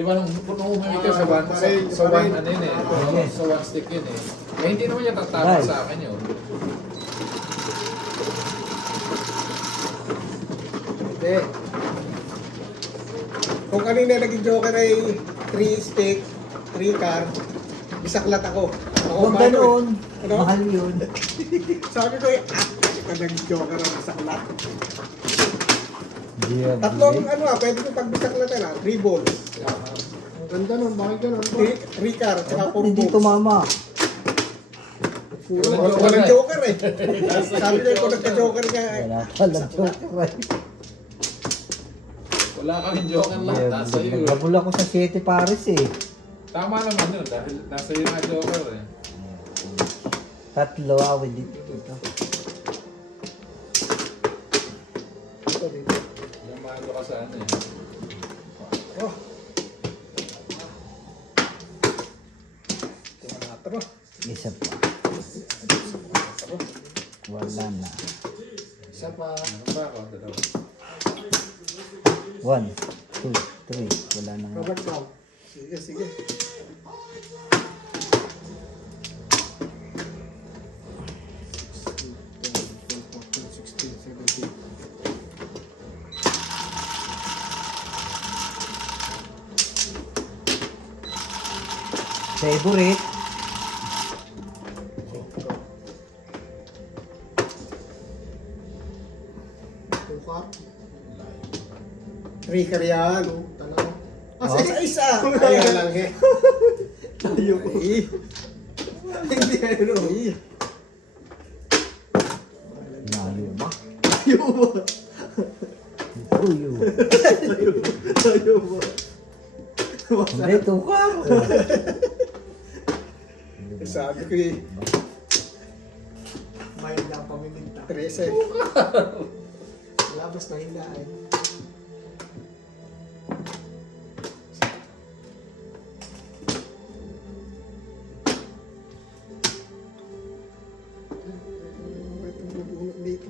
Di ba nung umimik ka sa one, ano yun eh. Sa one stick yun eh. Eh hindi naman niya tatama sa akin yun. Hindi. Kung kanina naging joker ay 3 stick, 3 car, bisaklat ako. Huwag ganoon. Ano? Mahal yun. Sabi ko ito naging joker ang bisaklat. Yeah, Tatlong ano pwede ko pag bisaklatan 3 balls. Ganda nun, bakit ganun? 3 car, tsaka 4 Hindi balls. tumama. Walang joker eh. Sabi ko kung nagka-joker ka Wala palang joker. Wala kang joker lang. Nasa iyo. Nagabul ako sa 7 Paris eh. Tama naman yun dahil nasa iyo nga joker eh. Tatlo awin dito. Lamado ka sa ano eh. Oh. Tumatro. Isa pa. Wala na. Isa pa. Ano ba ako? Dalawa. 1, 2, 3. Wala na nga. Robert Brown. Sige, sige. Favorite. Tukar. 3 car yan. Tanaw. Ah, isa. Kaya lang eh. Tayo ko. Hindi ano. Layo ba? Tayo ba? Uyo. Tayo ba? Hindi, tukar. Sabi ko eh. May na pamilinta. 13. Labas na hinaan. Itong bubunot dito.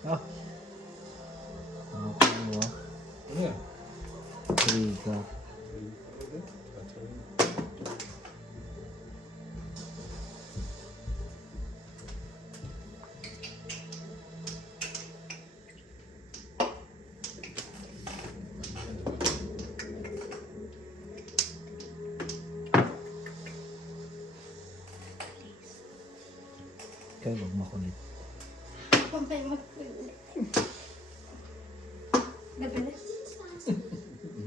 Ah. Ako, Ano yan? 3 ka. Ikaw, huwag makulit. Pampay magkulit. Gabala.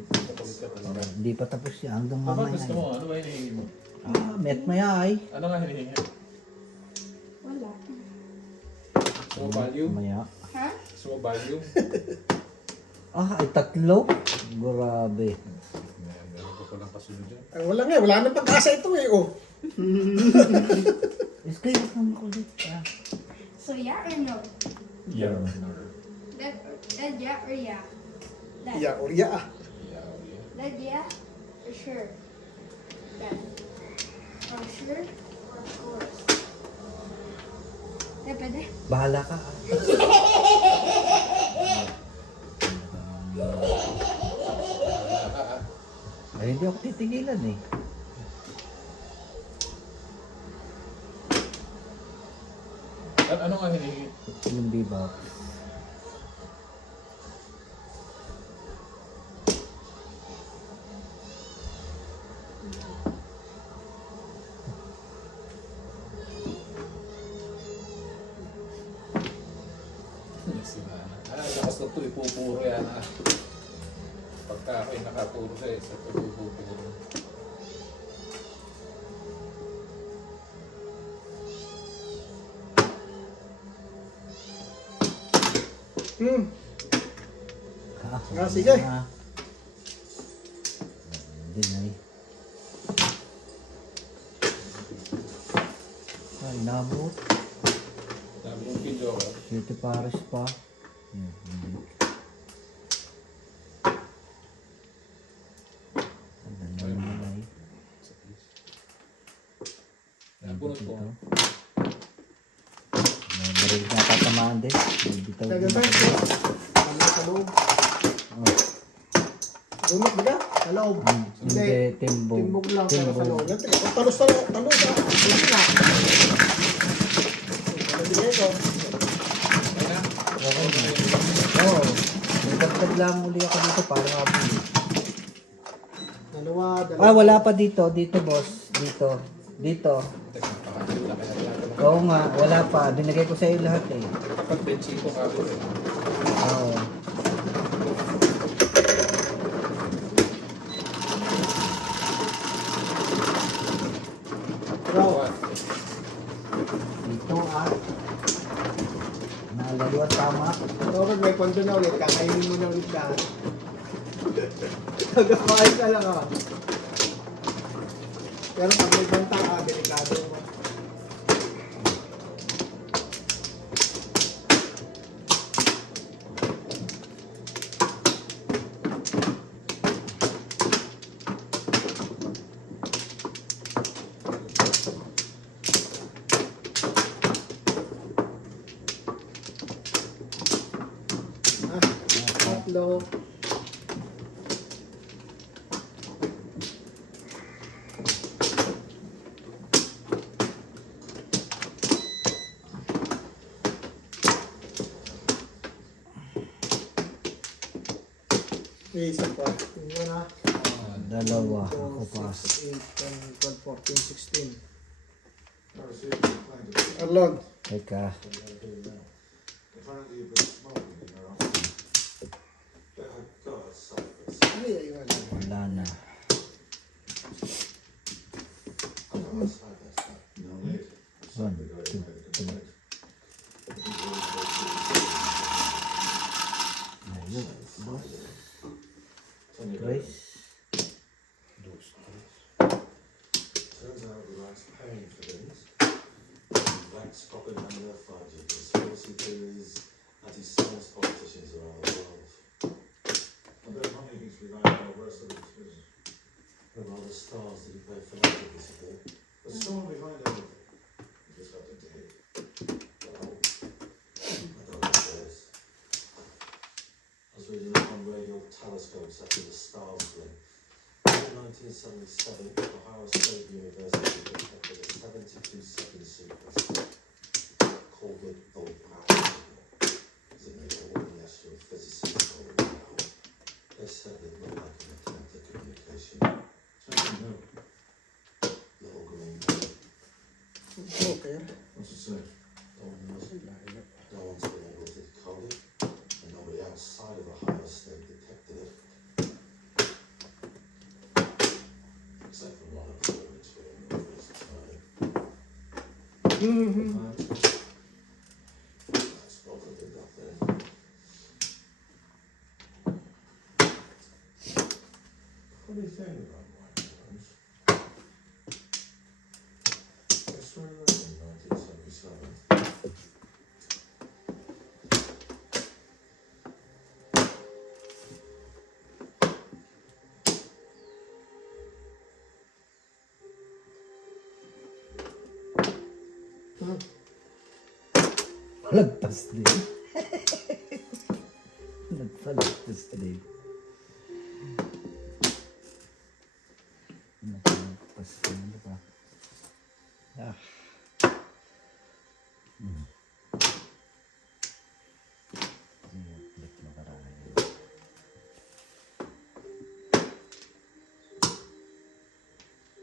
Kapalit ka talaga. Hindi pa tapos yan. Hanggang Ano ba mamaya. gusto mo? Ano ba hinihingi mo? Met maya ay. Ano nga hinihingi? Wala. Gusto mo value? Maya. Ha? Gusto mo value? Ay 3? Grabe. Meron ko palang kasunod dyan. Ay, wala nga, wala nang pag-asa ito eh. Oh. Is kayo huwag kang makulit. So yeah or no? Yeah. That yeah or yeah? That. Iya, orya ah. That yeah or sure? That. For sure or of course? Eh, pwede? Bahala ka. Ay, hindi ako titigilan eh. Ano nga hinihingi? Yung bebop. Lakas na ito, ipupuro yan ah. Pagka ako'y nakaturo sa isa, ito ipupuro. Ah, sige. Hindi na eh. Ay, nabot. Sabi yung video ko. City Paris pa. Yan, hindi. Ang ganda naman ay. bunot ko. May baril na tatamaan din. May bitaw Taga din. ba? Ano sa loob? Oh, Bunot ba ka? Sa loob. hindi, timbog. Timbog lang pero sa loob. Ganti, o talos talos, talos ah. Hindi na. Nabigay ko. Ayun na. Oo. May dagdag lang muli ako dito para mabili. Dalawa. Wala pa dito. Dito, boss. Dito. Dito. Teka, pakakita kaya natin. Oo nga, wala pa. Binigay ko sa iyo lahat eh. Kapag bensito ka, Oo. Bro. Dito ah. Nalayo at tama. Kapag may pondo na ulit, kakainin mo na ulit lahat. Kagapahit ka lang ah. Pero pag may banta ka, delikado mo. Tatlo. May isa pa. Tingnan na. Dalawa. Ako pa. 8, 10, 12, 14, 16. Arlon. Teka. Ay, ay, wala. Wala na. One, two, three. Ayun, boss. Trace. Turns out the rats paying for things. Rats stopping under their fudge. The conspiracy theories, anti-science politicians around the world. I bet money he's relying on the rest of the prison. What about the stars that he played for life this day? There's someone behind everything. You just have to dig. Well, I don't know what it is. I was reading up on radio telescopes after the stars split. In 1977, Ohio State University detected a 72-second sequence called the Old Power Signal. As it made all the astrophysicists go wow. They said it looked like an attempt at communication. Something new. Little green man. Okay. What's it say? Don't know. No one's been able to decode it, and nobody outside of Ohio State detected it. Except for one of the experiment was time. That's probably nothing. Funny thing about microphones. I started in 1977. Lagpas din. Nagpalagpas din. Nagpalagpas din. Ano ba? Ah. Balik mo karami.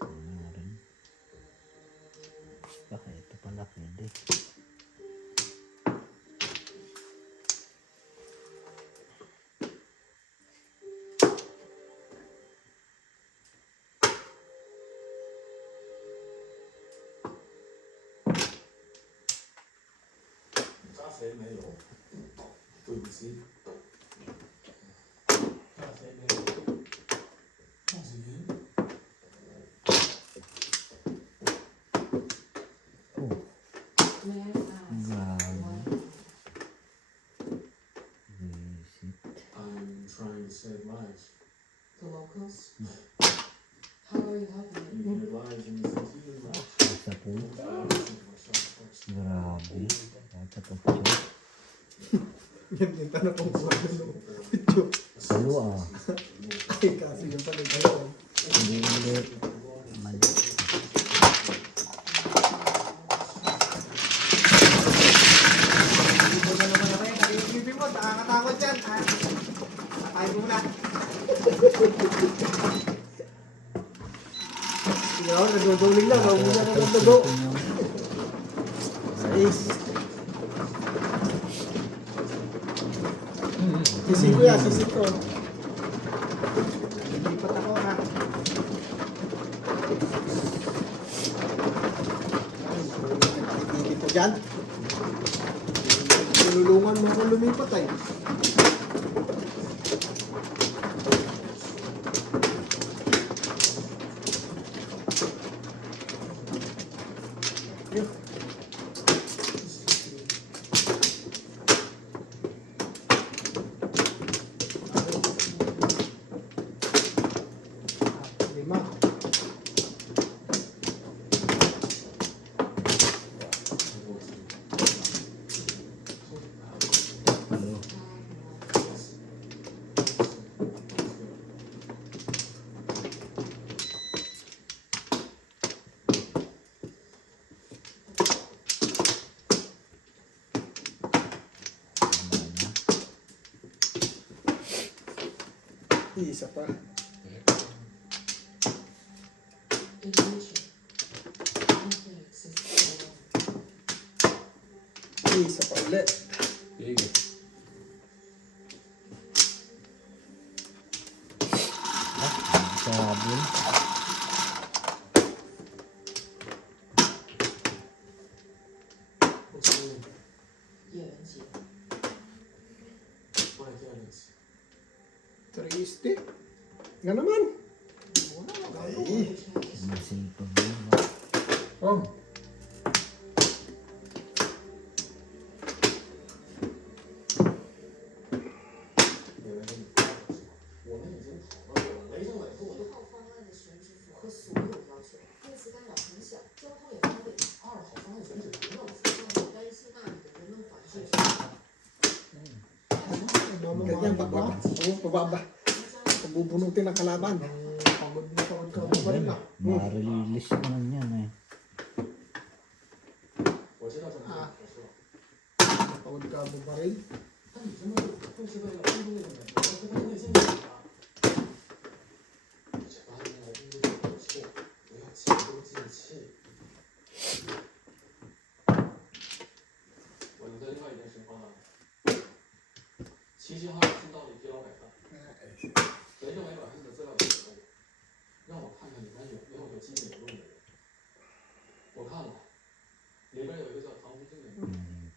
Ano rin? Baka ito pala pwede. Café melhor. Tudo assim. Café melhor. Conseguiu. Grabe. Visit. I'm trying to save lives. The locals? How are you helping them? You get lives in the city. Sa pool. Yan yung tanong kung ano. Video. Salo ah. Ay, kasi yung pala yun. Hindi ulit. Mali. Ibo na naman ako yan. Nakikipin mo, nakakatakot yan. Ay mo na. Sige ako, naduduling lang. Huwag mo na naman dugo. Ace. Sisi ko yan, sisi ko. Lipat ako ha. Ay, pa dyan. Nilulungan mo kung lumipat ay. Lima. Isa pa. Isa pa ulit. Sige. Sabi. Three stick. Nga naman. Ay. Masipag yun. Oh. Ganyan, pababa. Oo, pababa. Pabubunutin ang kalaban. Pagod na pagod ka. Ano ba rin ah? Ma-release naman yan eh. Pagod ka mo pa rin.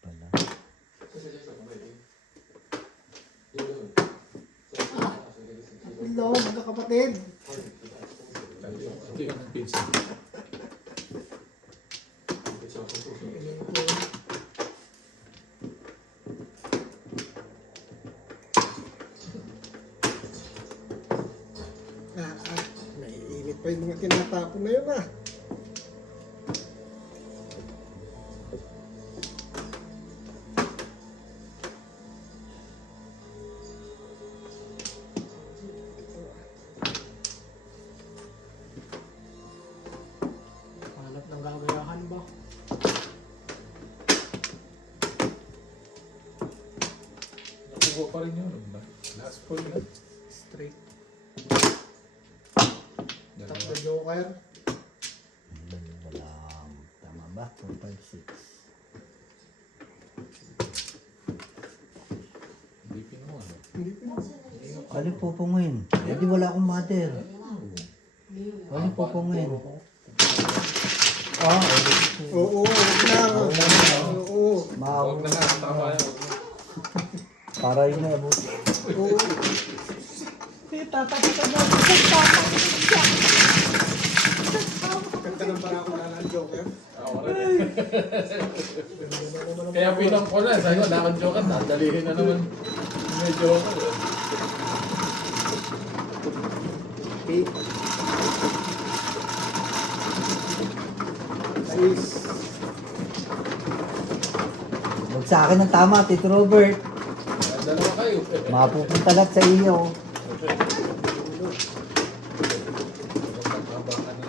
Pala. Hello, magkakapatid. Hindi ka ng pinsan. Naiinit pa yung mga tinatapon na yun ah. Hanap ng gagayahan ba? Nakuha pa rin yun. Ano? Last full na. Straight. Dalawa. Tap the joker. Wala. Tama ba? 4, 5, 6. Hindi pinuha. No? Hindi pa. Ano pupunguin? Eh di wala akong mother. Ano pupunguin? Ah, Oo, wag na. Oo. maawa. Huwag na nga. Tama yun. Para yun na abot. Oo. Kanta ng para ako na ng Joker. Ako rin. Kaya pinang ko na. Sabi ko, nakang joke at dadalihin na naman. May joke. Okay. Nice. Huwag sa akin ng tama, Tito Robert. Ay, Mapupunta lahat sa iyo. Magkakabangan na.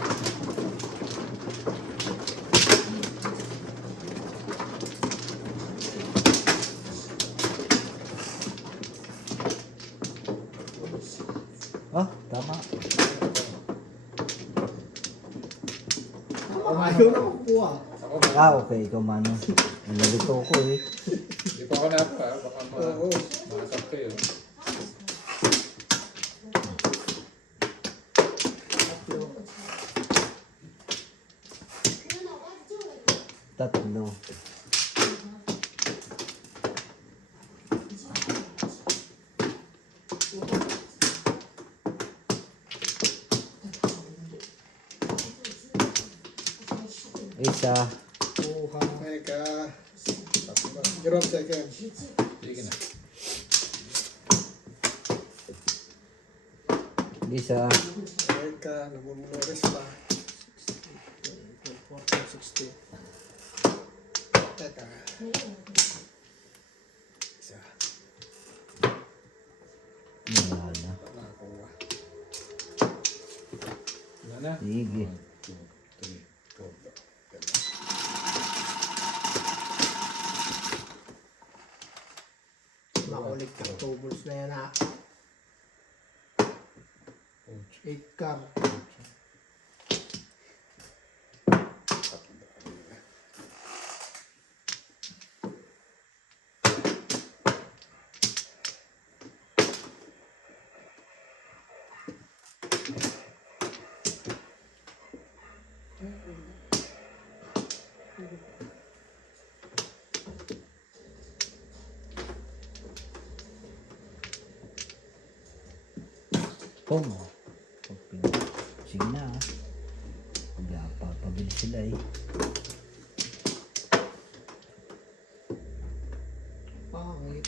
Ah, tama. Ayaw na makukuha. Ako, Ah, okay. Ikaw, Mano. Nalito ko eh. hindi pa ako napa. Baka Oo. makasap kayo. Tatlo. Isa. Kuha. Teka. Jerome, second. Sige na. Isa. Teka, namumulores pa. 16. Teka. Isa. Wala na. Nakakuha. Wala na. Sige. 1, 2, 3, 4. Makulit ka. Tubos na yan ha. 8 car. Pong. Sige na ah. Pagpapabilis sila eh. Pangit.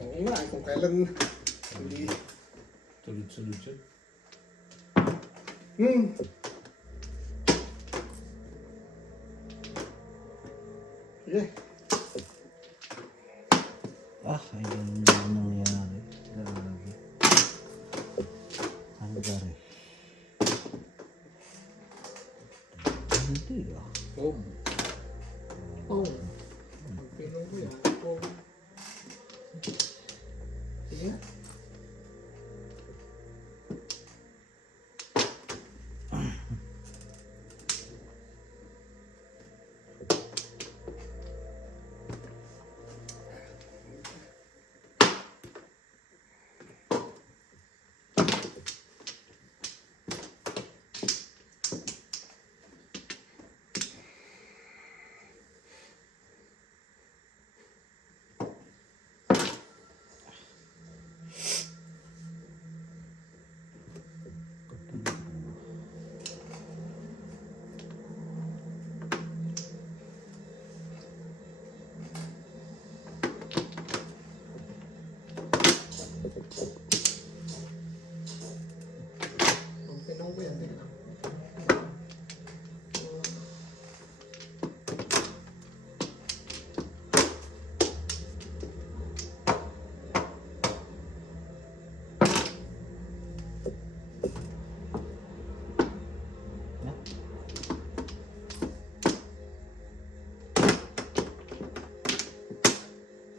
Oo nga, kung kailan hindi. Sunod-sunod siya. Sige. Ah, ayun na nangyari. Grabe. Ano gari? Hindi ah. Boom. Oh. Ang pinong ko yan. Oh. Sige. Ang pinong ko yan. Tingnan.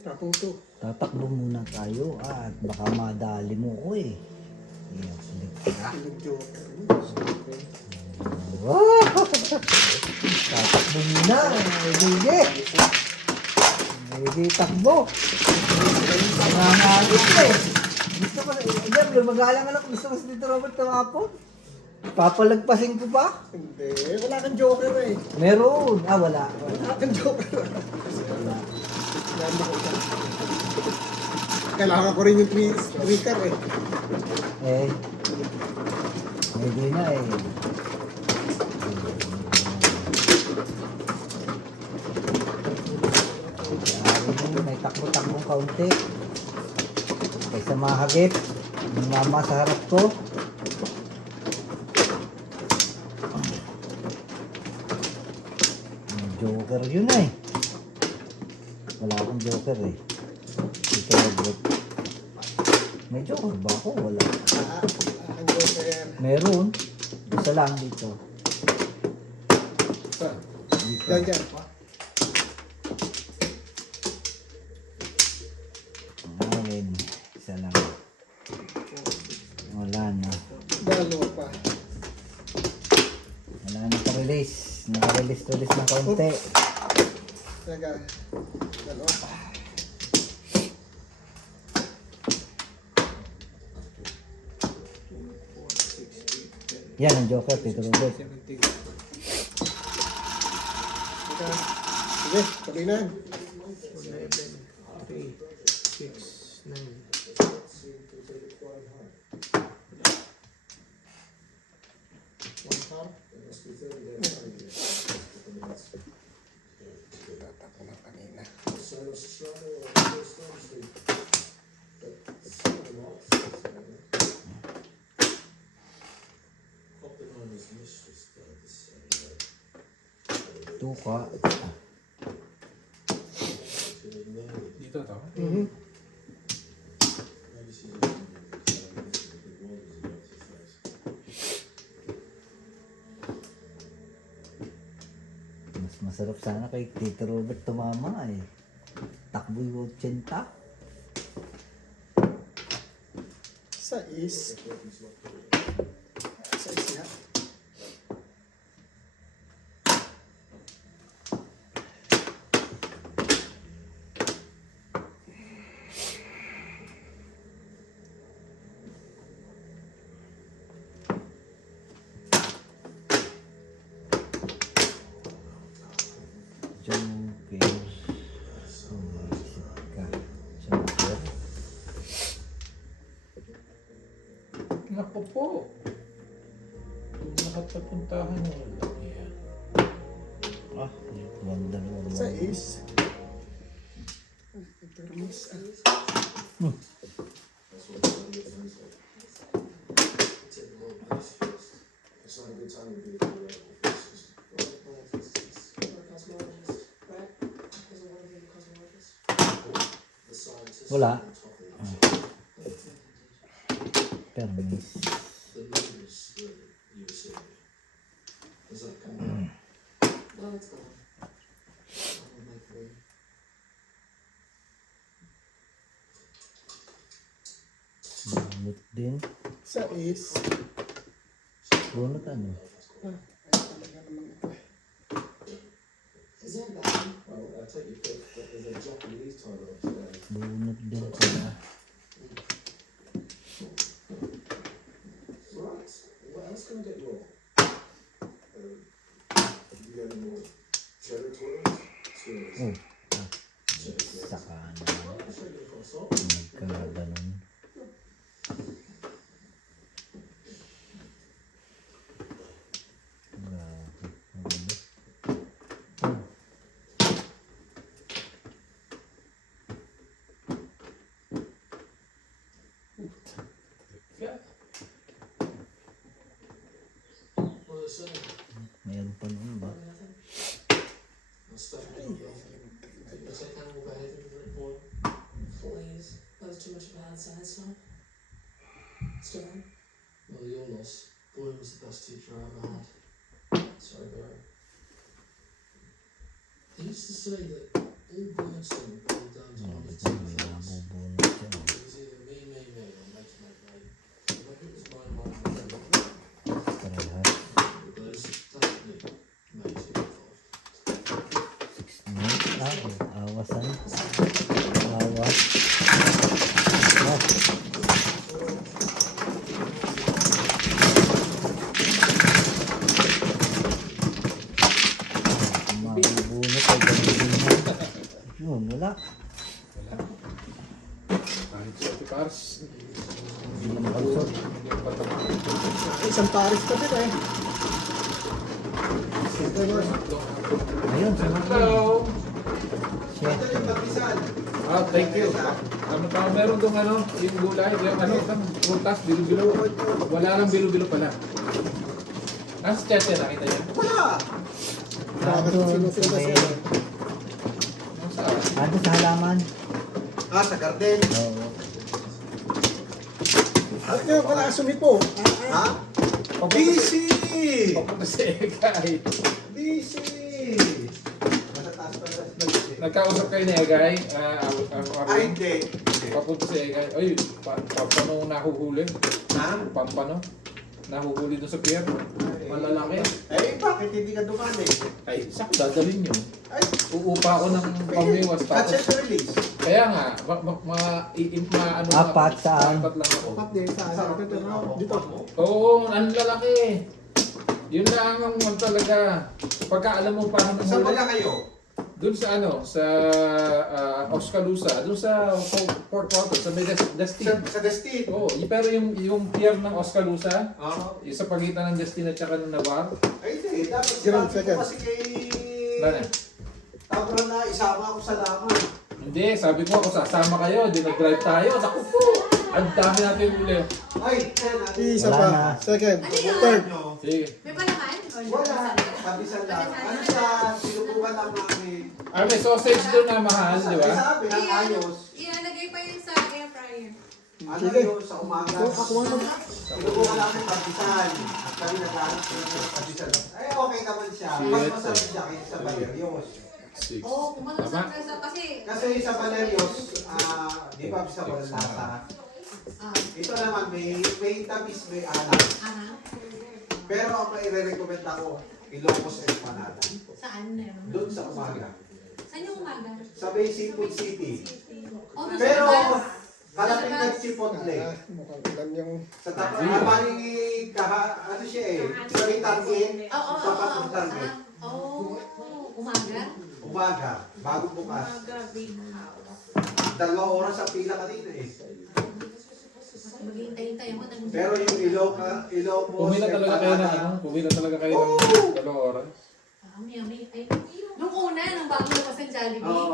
Taputo. Tatakbo muna tayo at baka madali mo ko eh. Yeah, sulit ka. Pinag-joker. Wow! Tatakbo muna. Hindi. Hindi takbo. Nangangalit ka eh. Gusto ko, hindi, lumagalang alam. Gusto ko si Tito Robert tumapon. Papalagpasin ko pa? Hindi. Wala kang joker eh. Meron. Ah, wala. Wala kang joker. Nando ko isa. Kailangan ko rin yung 3 car eh. Eh, hindi na eh. May takbo-takbong kaunti. Kaysa mahagip. Yung mama sa harap ko. Joker yun eh. Wala akong joker eh. Dito Robert. May joker ba ako? Wala. Ang joker. Meron. Isa lang dito. Saan? Dito. Diyan. Akin. Isa lang. Wala na. Dalawa pa. Wala na pa-release. Naka-release na kaunti. Teka. Dalawa pa. Yan ang joker, Tito Robert. Teka. Sige, tuloy na. 11, 3, 6, 9. Tapo na kanina. Oppenheimer's mistress died the same day. Tuka. She was married. Dito to? Mhm. Maybe she didn't even tell me this, but the world was about to face. Mas masarap sana kay Tito Robert tumama eh. Takbo yung 80. Sais nga. Joker. Sumisip ka. Joker. Naku po. Kung nakatapuntahan mo lang yan. Ah, ganda naman. Sais. Termos. That's what the family friends say. Take the whole place first. It's not a good time to be a theoretical physicist. The scientists Wala. on top of it. Termis. The news that you were saying. Does that come out? No, it's gone. I'll make for you. Bunot din. Sais. Bunot ano? Ay, talaga naman ito. Is there a button? Well, I take your pick, but there's a Japanese title up today. Bunot din pala. Right. What else can I get you all? You got any more cheddar toys? Cheers. Oh, Cheers, yes. saka na. I'll show you the croissant. Nagkaganon. Grabe. Maganda. Yeah. What are they saying? Mayroon pa nun ba? Nothing. I'll stuff it in your mouth. You take animal behavior to the report. Please. That was too much of a bad science now. Stern. Well, your loss. Boy was the best teacher I ever had. Sorry, Barry. He used to say that all birdsong boiled down to one of two May things. nabubunot yan. It was either me, or mate, mate. And when it was my, Parehas. but there's definitely mate involved. 6 minutes. Ah, oh, awasan. Awas. Ah. Mabubunot ay ganun din yan. Yun, wala. isang pares pa din eh. Ito mo. Ayun, sunod na. Hello! Ito yung pagpisan. Ah, thank you. Ano pa, meron dong ano, yung gulay, yung ano, prutas, bilo-bilo. Wala lang bilo-bilo pala. Ah, si Chete, nakita niya? Wala! Bakit Nandun, sinusunod sa siya? may- Ano saan? nandun sa halaman. Ah, sa garden. Oo. Ba't nga wala sumipo? Ha? Busy! Papunta si Egay. Busy! Matataas pa sa busy. Nagkausap kayo ni Egay. Ay, hindi. Papunta si Egay. Ay, pampano nahuhuli. Ha? Pampano. Nahuhuli doon sa pier. Malalaki. Eh, bakit hindi ka dumali? Ay, saan ko dadalhin yun? Ay, Uupa ako ng pamiwas. catch Tapos, and release. kaya nga, ano Apat saan? Apat lang ako. Kapat din sa dito. Oo, ang lalaki. Yun lang ang talaga. Pagka alam mo paano Saan manghuli. pala kayo? Doon sa ano, sa Oskaloosa, doon sa Port Walton, sa may Destin. Sa Destin. Oo, pero yung pier ng Oskaloosa, Oo. yung sa pagitan ng Destin at saka ng Navarre, Ay, hindi. Dapat Gerald, sabi ko eh. kasi second. kay... wala na. Tapos na isama ako sa laman. Hindi, sabi ko ako sasama kayo, di nag-drive tayo. Naku po, ang dami natin uli. Ay, yan. Isa Wala pa. na. Second. Ano yun? Third. Sige. May palaman? Wala. Kabisan lang. Ano siya? Sinubukan lang namin. Ah, may sausage doon na mahal, di ba? Sabi, ang ayos. Ilalagay pa yun sa air fryer. Ano yun sa umaga? Sinubukan namin kabisan. At kami naghanap ng kabisan. Ay, okay naman siya. Mas masarap siya kaysa sa Valerios. Six. Oo, Tama? kumakas kasi... Kasi sa Valerios, di ba bisa walang lasa? Ito naman, may tamis, may alat. Pero ang maire-recommend ako, Ilocos Empanada. Saan na yun? Doon sa umaga. Saan yung umaga? Sa Bay Seafood City. Oh, doon sa Pero, labas. kalapit ng Chipotle. Mukhang ilan yung... Sa tapat, ano siya eh, sa may Target, Oo, tapat ng Target. umaga? Umaga, bago bukas. big house. 2 oras ang pila kanina eh. Maghihintay-hintay mo ng... Pero yung Ilocos Pumila talaga kayo ng ano? Pumila talaga kayo ng dalawang oras? Yummy. Ay, nung una, nung bago na sa Jollibee, Oo.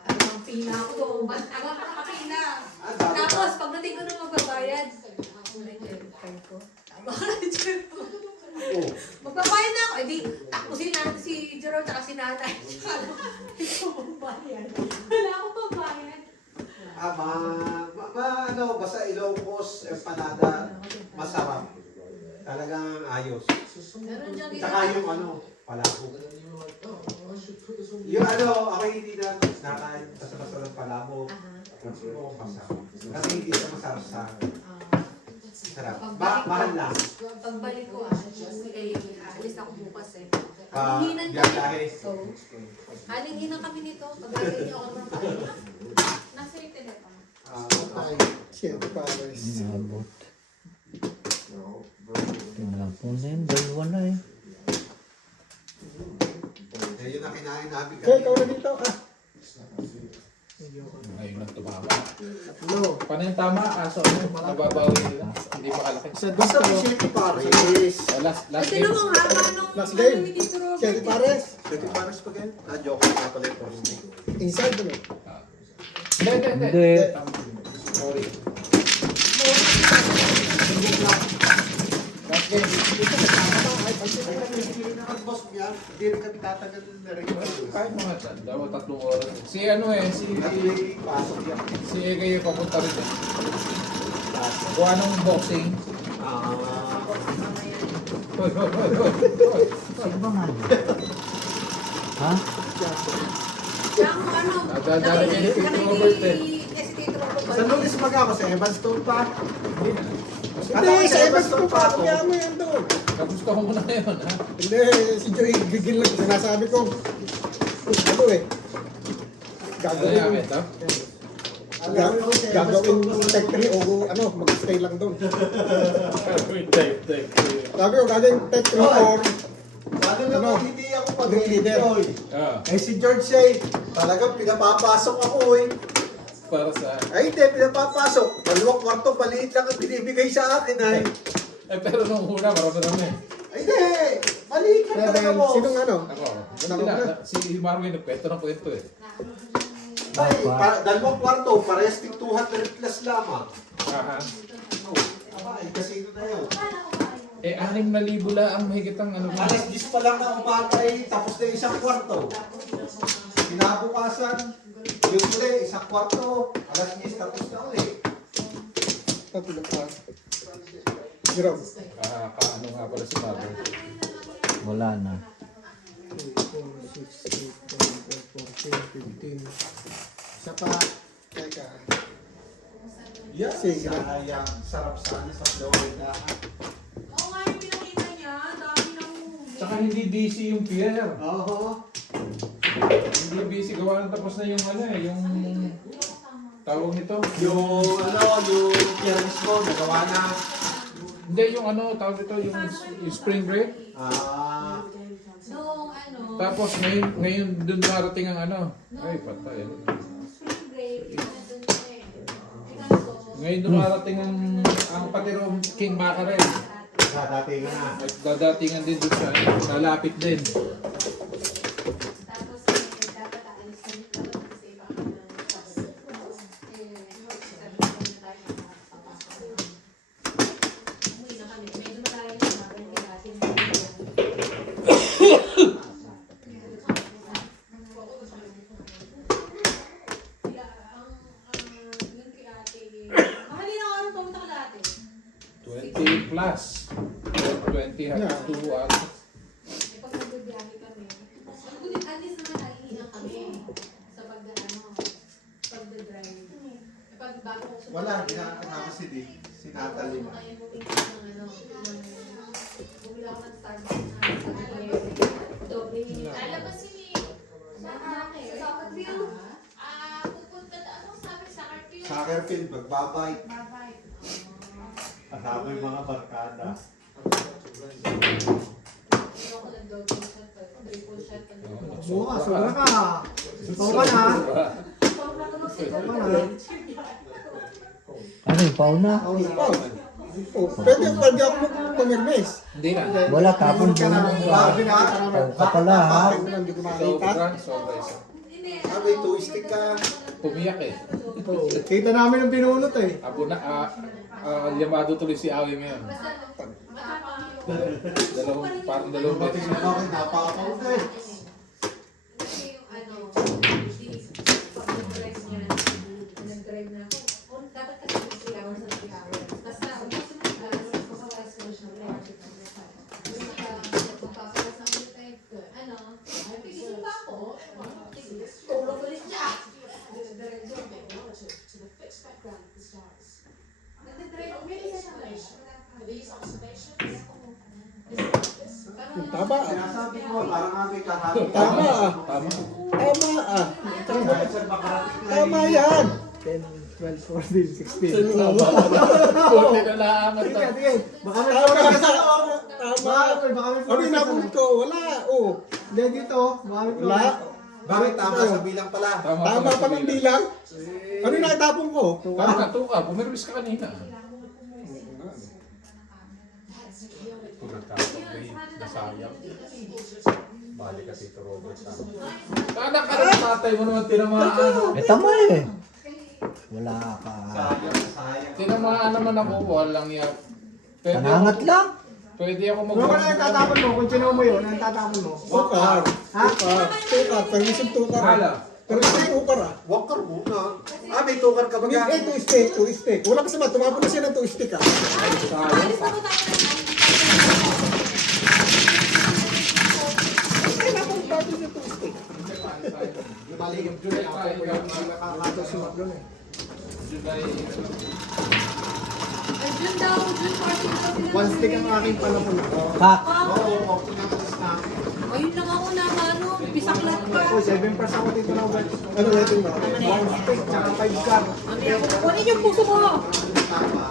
talagang pila ako doon. Ako nakapila. Dami pa. Tapos, pagdating ko na magbabayad, ako na yung credit card ko. Tama ko na yung credit ko. Oh. Magbabayad na ako. Eh di, tapusin natin si Jerome at si nanay. Hindi ko magbayad. Wala akong magbayad. Ano, basta Ilocos Empanada, masarap. Talagang ayos. Meron dyan dito. Tsaka yung ano, palabo. Yung ano, ako hindi na nakain basta-basta ng palabo. Oo, masarap. Kasi hindi siya masarap sa sarap. Mahal lang. Pagbalik ko alis ako bukas eh. Ah, Halinginan biyahe. kami. So, halinginan kami nito. Pag-alagay niyo ako ng pala. Nasa yung telephone. Siyempre pares. Inabot. Tingnan po na yun, dalawa na eh. Yun ang kinain namin Kaya kanina. ikaw na dito. Ayun ang tumama. No. Paano yung tama? Aso, ano? Nababawi nila. Hindi makalaki. Sa Basta dito. may siyempre pares. Oh, last Kasi game. naman haba nung Last game. ni Tito Robert. Siyempre pares. Siyempre pares pa ganyan. Joke na pala yung posting. Inside mo. Hindi. Hindi. Sorry. Last game. Boss niya, hindi rin kami tatagal na rin. Kahit mga daw 3 oras. Si ano eh, At may pasok yan. si Egay papunta rin eh. Kuha ng boxing. Hoy. Sino ba nga? Ha? Siya ang ano. Dadali kayo ni Tito Robert eh. Si Tito Robert. Sa Lunes mag-ako sa Evanston pa. Hindi, sa Evans ko pa. Kaya mo yan doon. Kagusto ko muna yun ha. Hindi, si Joey gigil lang. Sinasabi ko. Ano eh. Ano yung ito? Gagawin tech 3 o ano, mag-stay lang doon. Take. Sabi ko, gagawin tech 3 or Ano naman hindi ako Group leader. pag-enjoy. Ah, Eh si George ay talagang pinapapasok ako eh. para sa... Ay hindi, pinapapasok. 2 kwarto, maliit lang ang binibigay sa akin ay. Eh, pero nung una, marami-rami. Ay, hindi! Mali ka talaga mo! Sinong ano? Ako, sila, si Marvin nagkwento ng kwento eh. Ay, dalawang kwarto, parehas tig 200 plus lamang. Aha. Ay, kasino na yun. Eh, 6,000 lang ang mahigit ang ano. Alas 10 pa lang na umaga ay tapos na isang kwarto. Kinabukasan, yung uli, isang kwarto, alas 10 tapos na uli. Tatlo pa. Jerome. Kaano nga pala si Marvin. Wala na. 3, 4, 6, 8, 9, 10, 14, 15. Isa pa. Teka. Yan, Sige. sayang. Sarap sana sa Florida. Oo nga yung pinakita niya, dami ng movie. Tsaka hindi busy yung pier. Oo. Hindi busy. Gawa ng tapos na yung ano eh, yung tawag nito. Yung pier mismo, nagawa na. Hindi, yung ano, tawag nito, yung spring break. Ah, Nung ano, Tapos ngayon dun narating ang ano. Ay, patay. spring break, yung nandun na eh. Ikaw ko, Ngayon dumarating ang patirong King Mackerel. dati nga na. At dadatingan din doon sa ano, nalapit din. tapos dapat aalis na dito kasi iba ka na sabi ko na tayo nakapapasok. Umuwi na kami. Medyo malayo na namin yung ating kaya yung kay ate, mahalin ako ano pumunta ka dati. 20 plus. 20 has 2 hours. Eh, pag nagbibiyahe kami, at least naman naiilang kami sa pagdadrive. Eh, pag bago ko sumunod. Wala, ginakasama si Dick. Si Natalie. Kaya bumili ako ng bumili ako ng Starbucks na doble. Alam mo si sa soccer field, pupunta na, anong sabi sa soccer field? Soccer field, magbabike. Bye-bye. Kasama yung mga barkada. Bumili ako ng double shot, triple shot. Buka, sobra ka. Ikaw ka na. Sobra ko si Ikaw ka na. Ano yung pauna? Oh, pwede pwede ako pumirmis. Hindi na. Wala, tapon Ka na. Bago na. Ka pala, ha? Hindi ko makita. Sobra isa. May two stick ka. Pumiyak eh. Oh, kita namin ang binulot eh. Abo na, llamado tuloy si Awi ngayon. Parang dalawang Pati beses na na. ako, napapaw na eh. Kasi yung ano, pag nag-drive niya, nag-drive na ako. Dapat kasi 3 hours na 3 hours. Basta, ubus mo na papawas mo siya. Papawas ang ulit ano, pigising pa ako. Tulog ulit siya. Diretso. To the fixed background of the stars. Nag-drive ako. May isa siya. For these observations, Tama ah. Sinasabi ko, parang nga may kahapon. Tama ah. Tama. Tama ah. Kahit saan makarating na Tama eh. yan. 10, 12, 14, 16. Puti na laangat Sige, na. sige. Baka may Tama. Ano yung napulot ko? Wala. Oh. Hindi dito. Wala. Bakit tama sa bilang pala? Tama pa ng bilang. Ano yung nakitapon ko? Tama, tuka. Pumirmis ka kanina. Nasayang. Balik ka Tito Robert. Anak ka ng tatay mo naman tinamaan. Eh, tama eh. Wala ka. Sayang. Tinamaan naman ako. Walang yan. Panangat lang. Pwede ako Ano ba na yung tatapon mo? Kung sino mo yun, ano yung tatapon mo? Tukar. Ha? Tukar. Permission tukar. Hala. Permission tukar ah. Walker muna. May tukar ka ba Hindi, yan? 2 stick, 2 stick. Wala kasi ba, tumapon na siya ng 2 stick ah. Alis na po tayo Ay, napon yung 2 stick. Mali yung July July. tayo. Ito sumat doon eh. July. Ay, June daw, June 14 daw sila. 1 stick ang aking panahon ako. Kak. Oo, pinakalis namin. Ayun lang ako na ano, pisaklat pa. Ako, 7 pers ako dito na Robert. Ano ito na? 1 stick, tsaka 5 car. Kunin yung puso mo. Tama.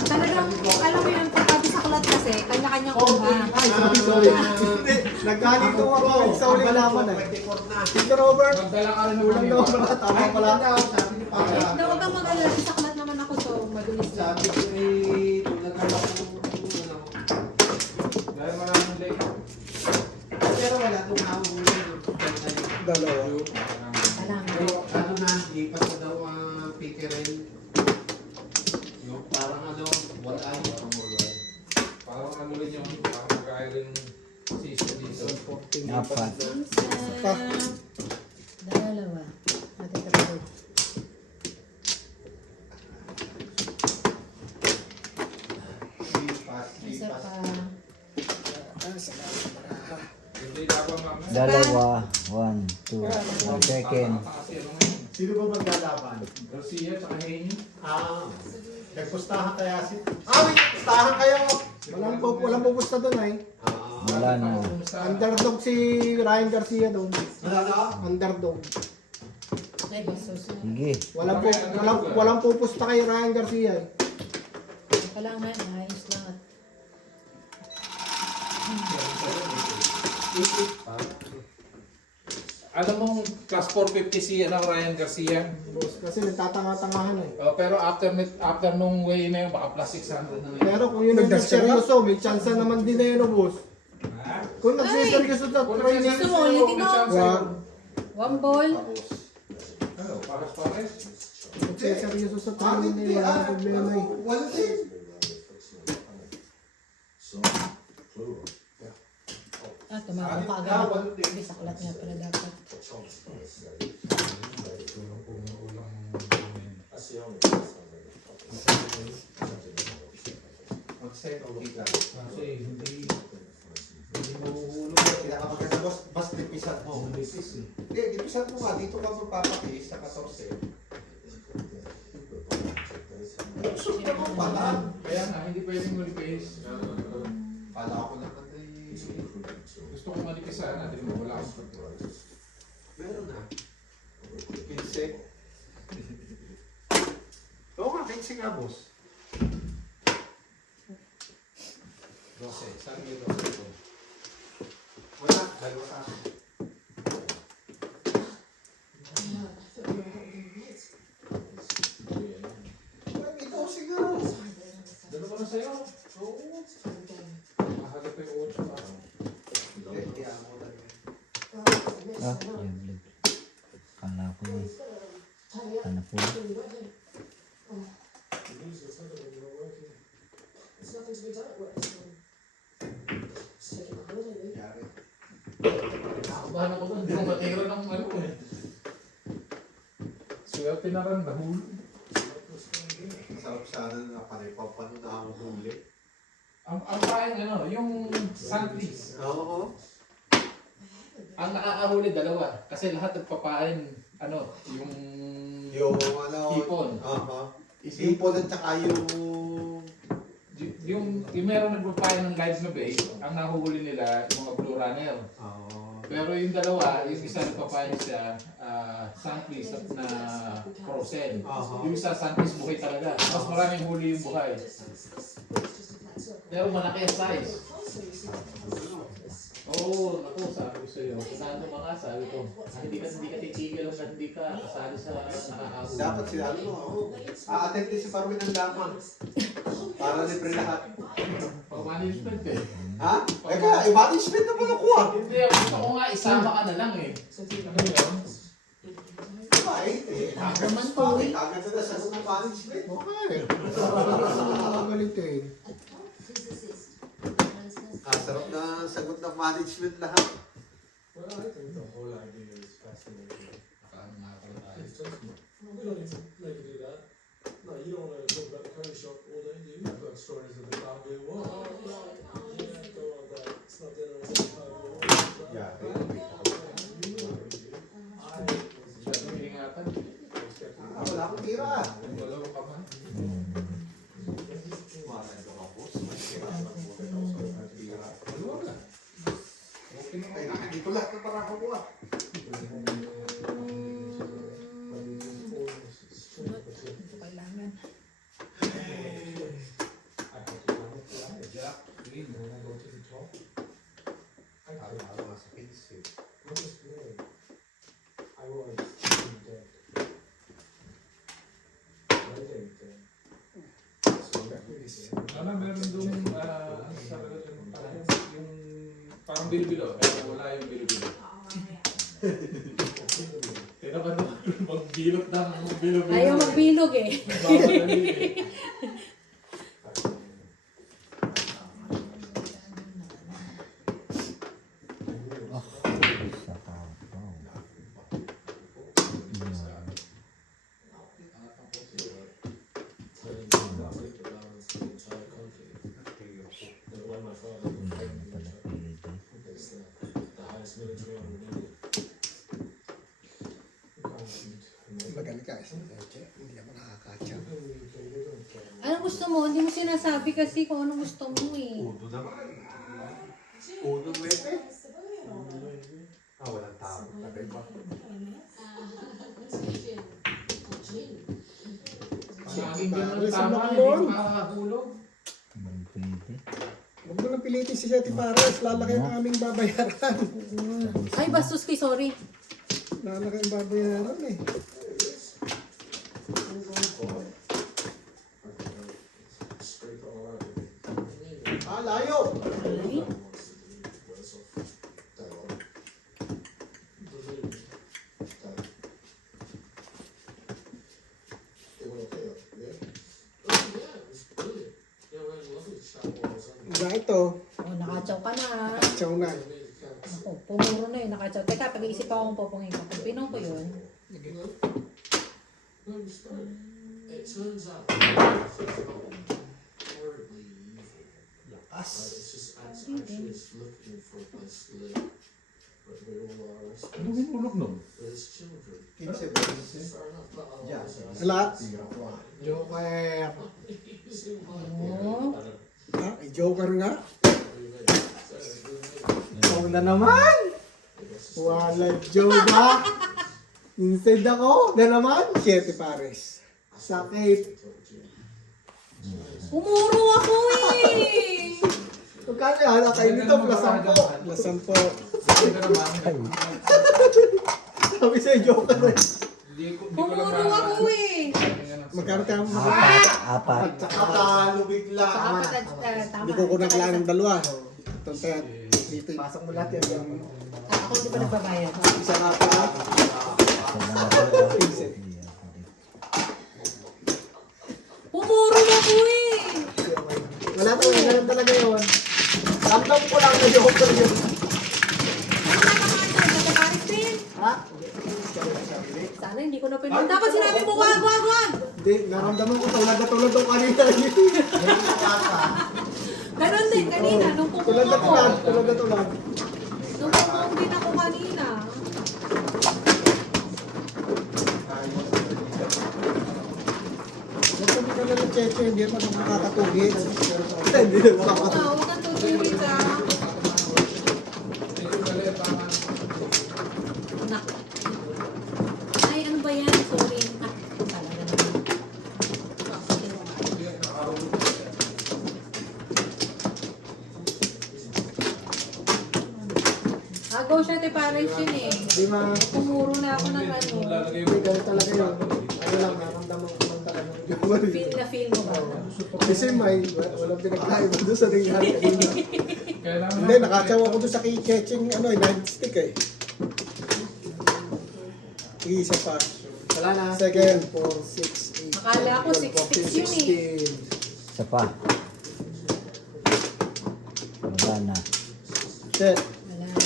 Talagang, alam mo yung pagkabisaklat kasi, kanya-kanyang kuha. Hindi, naggalit ko ako sa uling laban eh. 24 na. Tito Robert, Magdala ka rin ng ulang daw mga ba? Tama pala. Sabi para Huwag kang mag-alala, saklat naman ako to, mabilis lang. sabi ko eh, tulad ng ako, ano, Dahil maraming late. pero wala itong nahuli. Dalawa. Alam. Pero ano na, lipat ko daw ang pikirin. Yung parang ano, wala yun. Parang ano rin yung parang kaya rin season dito. Apat. Pa. Dalawa. Ate tatlo. Lipas, Isa lipas. pa. Hindi labang mamaya. Dalawa. 1, 2. Second. Kasi ano ngayon? Sino ba maglalaban? Garcia tsaka Haney. Nagpustahan kaya si... wait! Pustahan kayo! Walang pupusta doon ay. Wala na. Underdog si Ryan Garcia doon. Wala na? Underdog. Ay, basos. Sige. Walang pupusta kay Ryan Garcia eh. Kailangan, ayos lang at Alam mong class 450 si Ryan Garcia. Boss, kasi nagtatanga-tangahan eh. Pero after nung way na yun, baka plus 600 na yun. Pero kung yun ang nagseryoso, may chance naman din na yun, boss. Ha? Kung nagseryoso na training, Gusto mo, ulitin mo. wag. One ball. Ano, pares-pares. Nagseryoso sa training na yun, walang problema eh. Wala din. So, plural. Ah, tumawag ka agad. Hindi, saklat nga pala dapat. That's the only place I'm going to Mag-send o kita. Kasi hindi mahuhulog. Pinakamaganda boss, mas dipisan mo. Hindi, dipisan mo nga. Dito ka magpapatiis sa 14. Gusto ka mo pala. Kaya nga, hindi pwedeng malipis. Pala ako lang na Gusto ko malipisan natin, wala akong meron na. 15. Oo nga, 15 nga boss. 12. Saan yung 12 ito? Wala, dalawa sa akin. Ay, ito siguro. Dalawa na sa'yo. Oo. Mahagap pa yung 8 pa. Hindi ako talaga. Ah, yung kala ko yun. Kala ko yun. There's nothing to be done at work, so just taking a holiday leave. Yari. Nakabahan ako doon. Hindi ko matira ng ano eh. Swerte na rin, nahulog. Masarap sana na panay-papano na ako huli. Ang paing ano, yung sandwich. Oo. Ang nakakahuli dalawa. Kasi lahat nagpapain, ano, yung Yung ano. hipon. Aha. Hipon at saka Yung meron nagpapain ng live na bait, ang nahuhuli nila yung mga blue runner. Oo. Pero yung dalawa, yung isa nagpapain siya, sandwich at na frozen. Aha. Yung isa sandwich buhay talaga. Mas maraming huli yung buhay. Pero malaki ang size. Oo, naku, sabi ko sa'yo. Saan mo mga sabi ko, hindi ka titigil hanggang hindi ka kasali sa nakakahuli. Dapat sila ano, a-attend din si Parwin ng lamang. Para libre lahat. Pag-management eh. Ha? Eka, i-management na pala ko ah. Hindi, gusto ko nga isama ka na lang eh. Ano yun? Diba eh? Naman po eh. Agad na sagot ng management. Okay. Galing to eh. Sarap na sagot ng management lahat. Well, I think the whole idea is fascinating. It's just, we don't need to make it do that. No, you don't want to talk about the curry shop all day, do you? I've got stories of the car being what? Yeah, go on that. It's not dinner, it's the car being what? Yeah. Sabi ko ingatan. Wala akong tira. Dalawa ka man. Dalawa ka. Okay na kayo. Dito lahat na para ako ah. Kailangan. Jack, green. Araw-araw nga sa 15. I was dead. Paris. Ano, meron doon, ano sa yung parang bilo-bilo. Kaya wala yung bilo-bilo. Kaya ba doon, magbilot ng bilo-bilo. Ayaw magbilog eh. Babalali eh. Sa kapaw. Turning to complete the balance of the entire country. Never mind my father, is the highest military honor needed. Magaling ka. Hindi ako nakakatsa. Anong gusto mo? Hindi mo sinasabi kasi kung anong gusto mo eh. Udo naman. Udo, Bete. Walang tao. Tabi pa. Sa akin ganun Paris, tama, ang hindi bakon. makakahulog. May pwede. Huwag mo nang pilitin si Jetty Pares. Lalaki ang aming babayaran. Ay, bastos kay sorry. Lalaki ang babayaran eh. Straight all out. Layo! Ay, Nga ito, oh, nakatsaw ka na. chow na. Ako, pumuro na yun, nakatsaw. Teka, pag-iisip ako kung pupungin ko. Pag pinong ko yun, It turns out it's not horribly evil. It's just actually just looking for a place to live. But we all are Ano hinulog nun? as children. 15, 15. Fair enough, but I'll Yeah. always Wala. Joker. oh, Ah, ay Joker nga. Ikaw na naman. Wala Joker. Inside ako. Na naman. Jetty Pares. Sakit. pumuro ako eh! Magkano yan? Kain nito. Plus 10. Plus 10. Hindi ka naman. Sabi sa'yo Joker eh. Hindi ko Pumuro naman. ako eh! Magkano tayo mo? Apat. Tsaka talo bigla. Sa apat at tama. Hindi ko kunaklaan ng dalawa. Itong tayo. Dito. Pasok mo lahat yan. Ako hindi pa nagbabayad. Isa nga pala. Pumuro ako eh! Wala talaga. Ganun talaga yun. Ramdam ko lang na Joker yun. Ano ka naman ito? Sa Paris din? Ha? Sana hindi ko na pinunod. Dapat sinabi mo, wag, wag, wag! Hindi. Naramdaman ko tulad na tulad ako kanina. Ganon din kanina, nung Tulad pupong na ako. tulad. Tulad na tulad. Nung pupong din ako kanina. Huwag kami ka na ng cheche. Hindi naman ako makakatugi. Hindi naman ako. Huwag kang tutuloy ka. Nak. Ay, ano ba yan? Sorry. Ah, talaga naman. Agaw siya, te, Paris yun eh. Hindi ma. Pumuro na ako ng ano. Hindi ganun talaga yun. Ano lang, naramdaman ko lang talaga yung Joker. Feel na feel mo ba? Kasi may walang pinagkaiba doon sa nangyari kanina. Kailangan Hindi, nakatsawa ko doon sa kitchen, ano, nightstick eh. Isa pa. Wala na. Second, 4, 6, 8. Akala ko 6 yun eh. Isa pa. Wala na. Set. Wala na.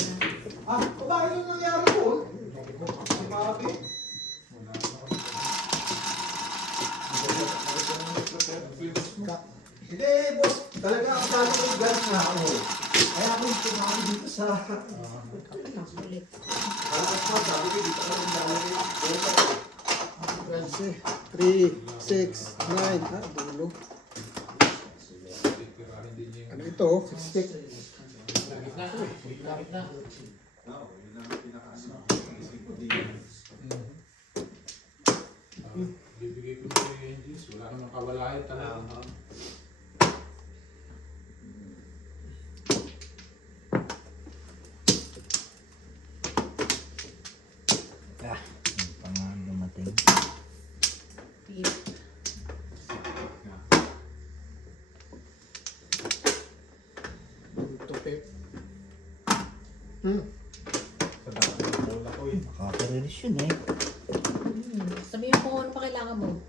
Bakit yung nangyari po? Si Mabi. Hindi, boss. Talaga ang sabi ko yung gas na ako. Kaya ako yung tumawag dito sa... Nakulit. Parang ako, sabi ko dito ako yung lalagay. 3, 6, 9. Ah, dulo. Ano ito? Stick. bibigay ko sa engines. Wala namang kawalayan talaga. Yung pangalan dumating. Feel. Nakaka-release yun eh. Sabihin ko kung ano pa kailangan mo.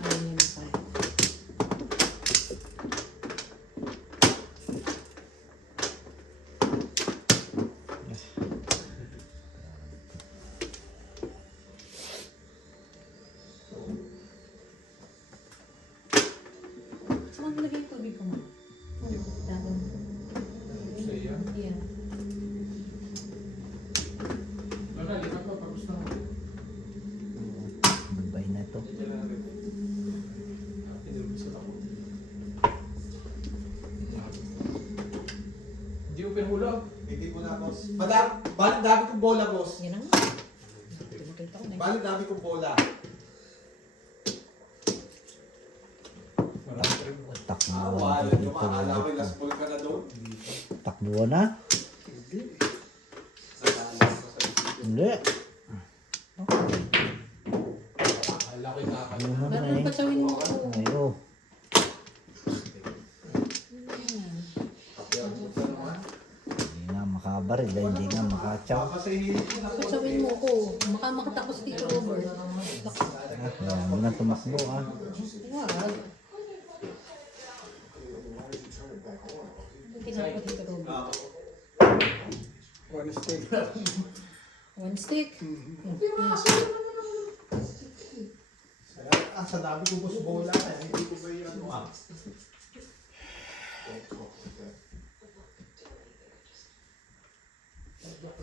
Ayun yun pa. Saan mo lagay yung tubig ko mo? Dato. Sa iya. Yan. Wala, di ka pa. Tapos na. Babay na to. Hindi mo pinahulog. Hindi ko na, boss. Baling dami kong bola, boss. Yan ang nga. Pinakita ko na. Baling dami kong bola. Takbuhan. Wala nyo maakala ko yung last ball ka na doon. Takbuhan na? Hindi. Akala ko yung kakal. Takbuhan na Meron eh. patsawin mo ako. Ayo. Hindi nga makabaril dahil hindi nga makatsaw. Kasi Patsawin mo ako. Baka makatakos dito, Robert. Kaya mo na tumakbo ah. Wag. Tinapot dito, Robert. One stick. One stick. sa dami ko boss bola. Hindi ko ba yung ano ah.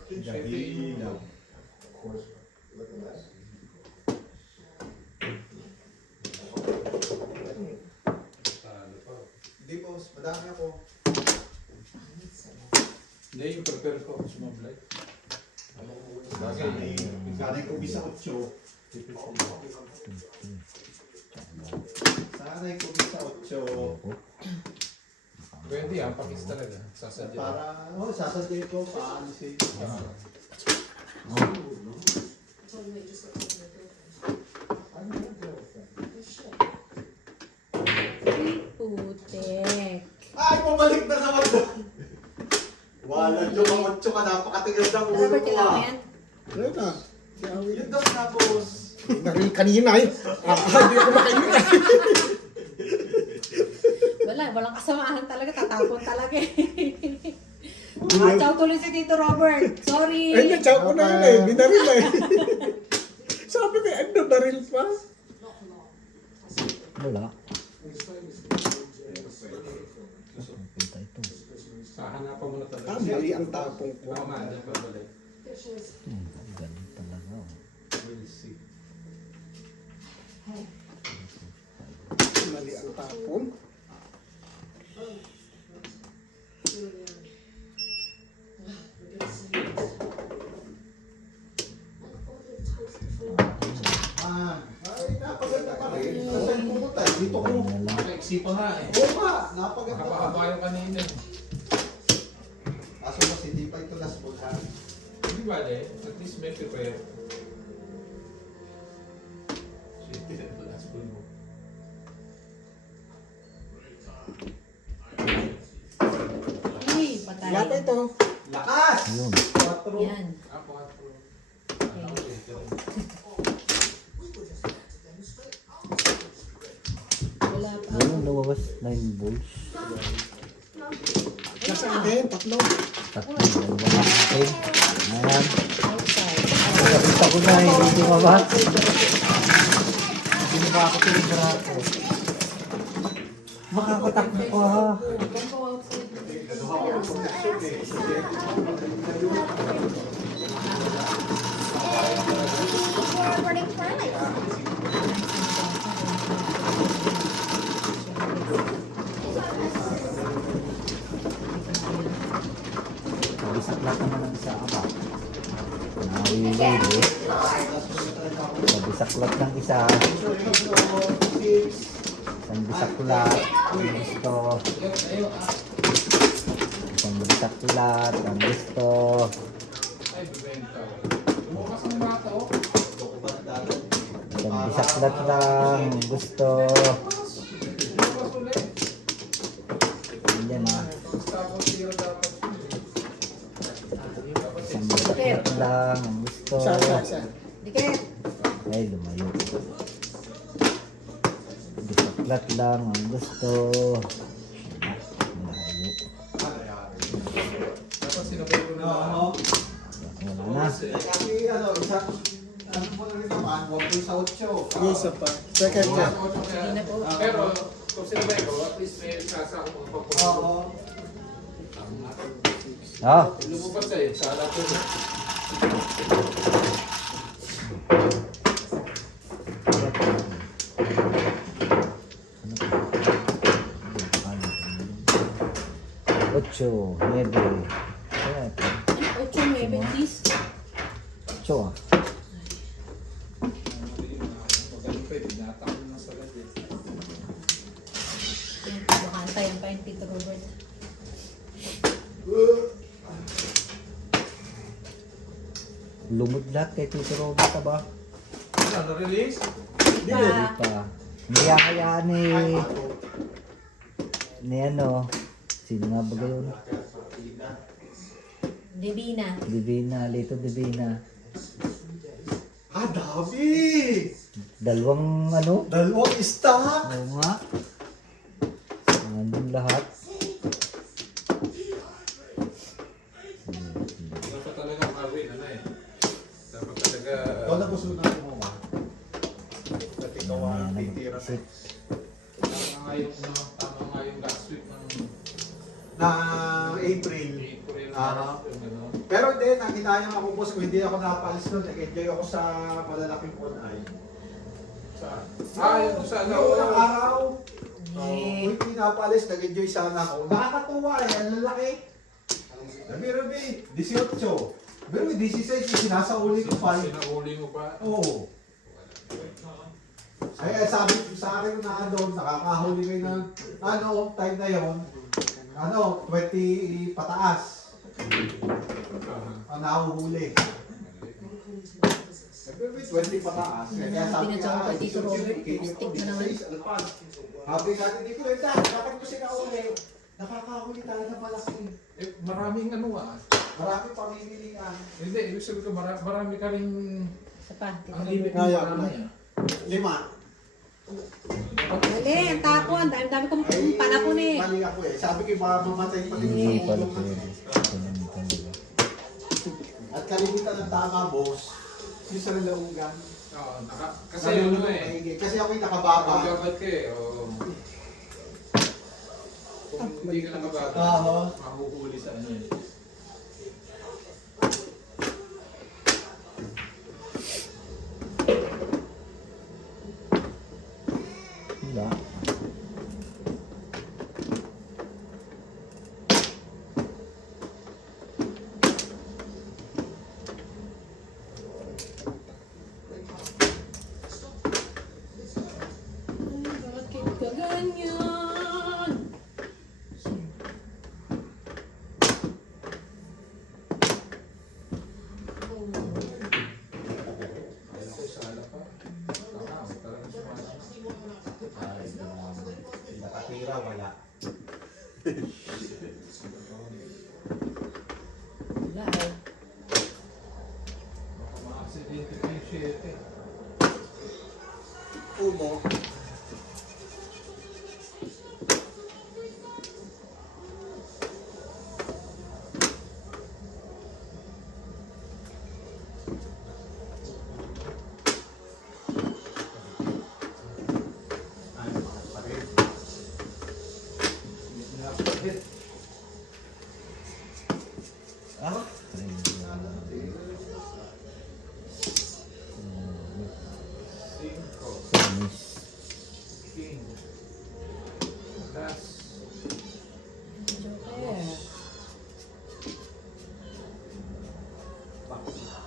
Gabina. Hindi boss, madami ako. Hindi, yung prepare ko. Sumablay. Sanay ko bisa 8. Sanay ko bisa 8. Pwede ah, pakis talaga. Sasadya. Para, sasadya ko, paalisin. Putek. Ay, bumalik na naman doon. Wala nyo, mamotso ka, napakatigas ng ulo Robert, ko kailangan ah. yan? Ayun na. Yun daw na, boss. Nakil kanina eh. Hindi ako makainit. Walang kasamahan talaga. Tatapon talaga eh. Ciao tuloy si Tito Robert. Sorry. Ay, na-chow ko na yun eh. Binaril na eh. Sabi ko, ano, baril pa? Wala. Punta ito. Hahanapan mo na talaga. Mali ang tapong ko. Tama, dyan pa balik. Galing talaga. Oh. Mali ang tapong. Ay, napaganda pa rin. Saan pumunta? Dito ko. Nakaisipa nga eh. Oo nga, napaganda pa. Haba-haba yung kanina. Kaso mas hindi pa ito last ball ha. Hindi ba eh? At least may prepare. Shit, tinan mo last ball mo. Ay, patay. Wala pa ito. Lakas! Yun. 4. Yan. Ah, 4. Wala pa. Ayun, lumabas 9 balls. Nasa akin, tatlo. Tatlo, dalawa na akin. Ayan. Outside. Nakakita ko na, hindi lumabas. Hindi na ba ako tinibra ko? Makakatakbo ko ha. Don't go outside. Kabisaklat naman ang isa ama. Nawili. Kabisaklat ng isa. Isang bisaklat. Ang gusto. Isang bisaklat. Ang gusto. Ay, bibenta. Bukas ang mata oh. Isang bisaklat lang. Gusto. Bukas ulit. Yan ah. Tapos tira lang ang gusto. Sa. Dikit. Ay, lumayo. Bisaklat lang ang gusto. Malayo. Tapos sinabay ko na Oo. Wala na. Kasi ano, isa, ano mo na rin naman, 1 sa 8. Sige, isa pa. Second ka. Hindi na po. Pero kung sinabay ko, at least may sasa akong pagpapagod. Oo. Ah, Lumabas sa'yo, sa alat ko. Ocho, nueve. Ocho, nueve, please. Ocho ah. Magaling pa, binatang mo na sa labi. Yan, baka antayan pa yung Tito Robert. Lumod lahat kay Tito Robert ba? Ano, na-release? Hindi pa. Hindi kaya ni ano, sino nga ba yun? Divina. Divina, Lito Divina. Dami! Dalawang ano? Dalawang stock! Oo nga. Nandun lahat. Dapat talaga Marvin, ano eh. Dapat talaga... Ikaw na pusunan mo ma. At ikaw ang titira sa Tama nga yung last week ng na April. April. Ah. Yung ano. Pero hindi, nakinayang ako boss ko, hindi ako napalis nun. Nag-enjoy ako sa malalaking punay. Saan? Yung sa ano? Yung unang araw, Eh, kung hindi napalis, nag-enjoy sana ako. Nakakatuwa eh, ang lalaki. Pero may 18. Pero may 16, sinasauli ko pa. Sinauli mo pa? Oo. Ay, sabi sa akin na doon, nakakahuli kayo ng ano, time na yon, ano, 20 pataas ang nahuhuli. Pero may 20 pataas. Kaya sabi Pinatsaw ko, ko kay Tito Robert, stick na naman. ano pa? Sabi natin, di ko rin bakit mo sinahuli? Nakakahuli tayo ng malaki. Eh, maraming ano Marami pamimilian. Hindi, ibig sabihin ko, marami ka rin... isa pa. Tito Ang Robert. limit mo Kaya, marami kaya. 5. Dali, ang tapon. Dami kong Ay, panakon eh. mali ako eh. Sabi ko, baka mamatay pa din Hindi sa pala ulo. pwede. Ganun talaga. At kalimutan ng tama, boss. Yung sa lalaugan. Oo, kasi ano eh. Kasi ako'y nakababa. Pagkakat ka eh. Oo. Kung hindi ka nakabata, Oo. mahuhuli sa ano eh. Wala. Bakit ka ganyan? Sala pa. Tama, talagang sumasama. Nakatira, wala. Wala eh. Baka ma-accidente pa yung 7. Umo. Ay, mahal pa rin. Ah? Finish. King. Das. Joker.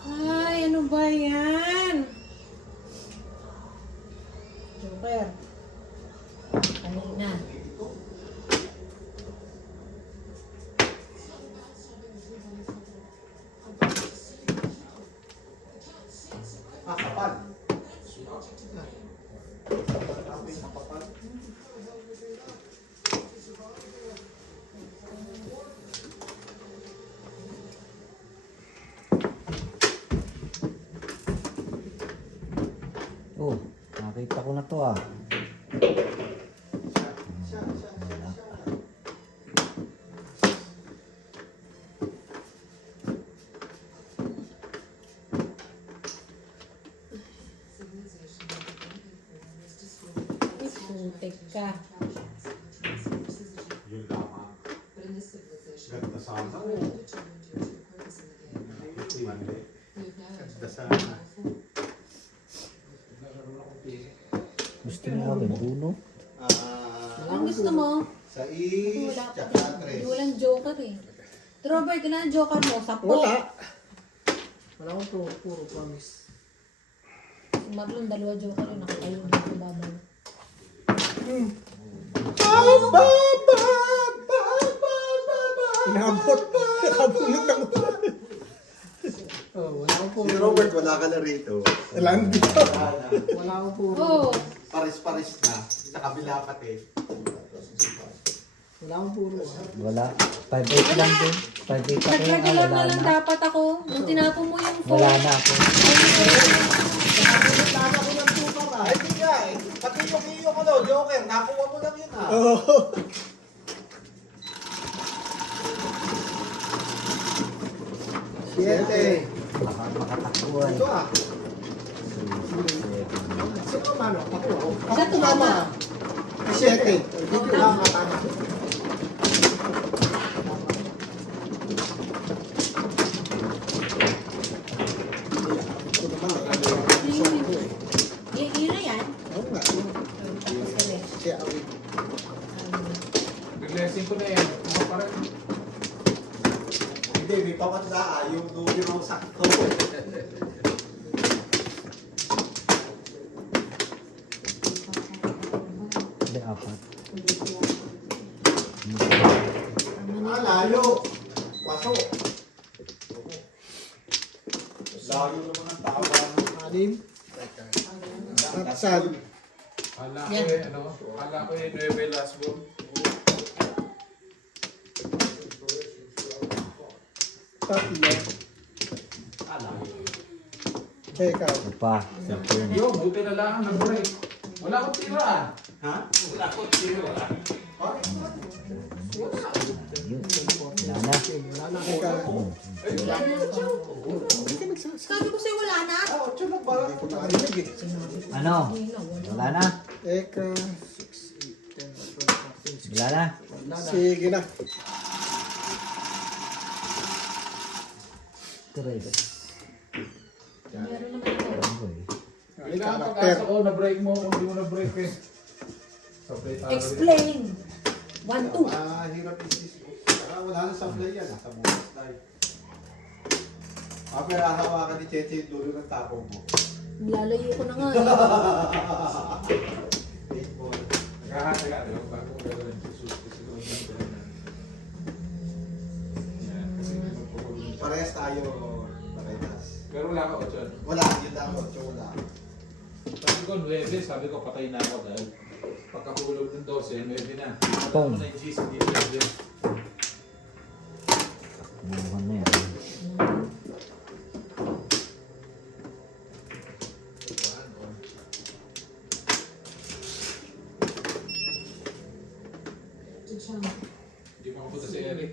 Ay, ano ba yan? Joker. Kanina. Kapal. Oh, nakita ko na to ah. Ay, putik ka. Yun lamang. But in this civilization, Ganda sana. we're determined to a purpose in the game. Mandi. We've now Ganda sana. Gusto niya rin, Bruno. Anong gusto mo? Sa Kasi is, wala pa tsaka din. tres. Walang joker eh. Robert, ilan ang joker mo? 10. Wala. Wala akong puro promise. Si Marlon, 2 joker yun. Nakatayo na ako babaw. Inabot. Nakabunot ako. Oh, wala akong puro. Si Robert, wala ka na rito. Wala akong dito. Wala na. Wala akong puro. Oh, Paris-paris na. Sa kabila pati. Wala akong puro. Wala. 5-8 lang din. 5-8 pa kayo. nag-regular Wala na lang na. dapat ako. Nung tinapon mo yung phone. Wala na ako. Ay, di nga eh. Pati yung iyong ano, Joker, nakuha mo lang yun ha. Oo. Siete. Baka makatakbuhan. Ito ah. Sino mano? Ako. Siya tumama. Siete. Tama, tama. Yun na yan. Oo nga. Siya awit. Blessing ko na yan. Ako pa rin. Hindi, may pamatla ah. Yung numero sakto. Hindi, 4. Layo. Pasok. Layo naman ang tawa. Anim. Tatsal. Kala ko eh, ano? Kala ko eh, Nueve last ball. Tatlo. Check out. Ito pa. Saturn. Yo, buti na lang, nag-break. Wala akong tira ah. Ha? Wala akong tira. Yun. Wala na. Wala na ako ka. Hindi ka nagsasabi. Sabi ko sa'yo wala na. Ah, 8 lang ba? Hindi ko narinig eh. Ano? Wala na? Eka, 6, 8, 10, 12, 14, 16. Wala na? Sige na. Tres. Meron naman ako. Okay. Ay, Kailangan karakter. pag-asa ko, na-break mo. Kung di mo na-break eh. Sabay tayo. Explain. 1, 2. Ah, hirap isis. Wala na sablay yan. Sa bukas tayo. Ah, pero hahawakan ni Cheche yung dulo ng tapo mo. Lalayo ko na nga eh. 8 ball. Nagkahati ka, di ba? Bago ko gagawin yung susunod. Yan, kasi nagpapagulong. Parehas tayo. Parehas. Pero wala ka 8. Wala, yun lang. 8 wala. Sabi ko 9, sabi ko patay na ako dahil pagkahulog ng 12, 9 na. Pong. Ako na yung GC, hindi pwede. Buhan na yan. Hindi pa mapunta si Eric.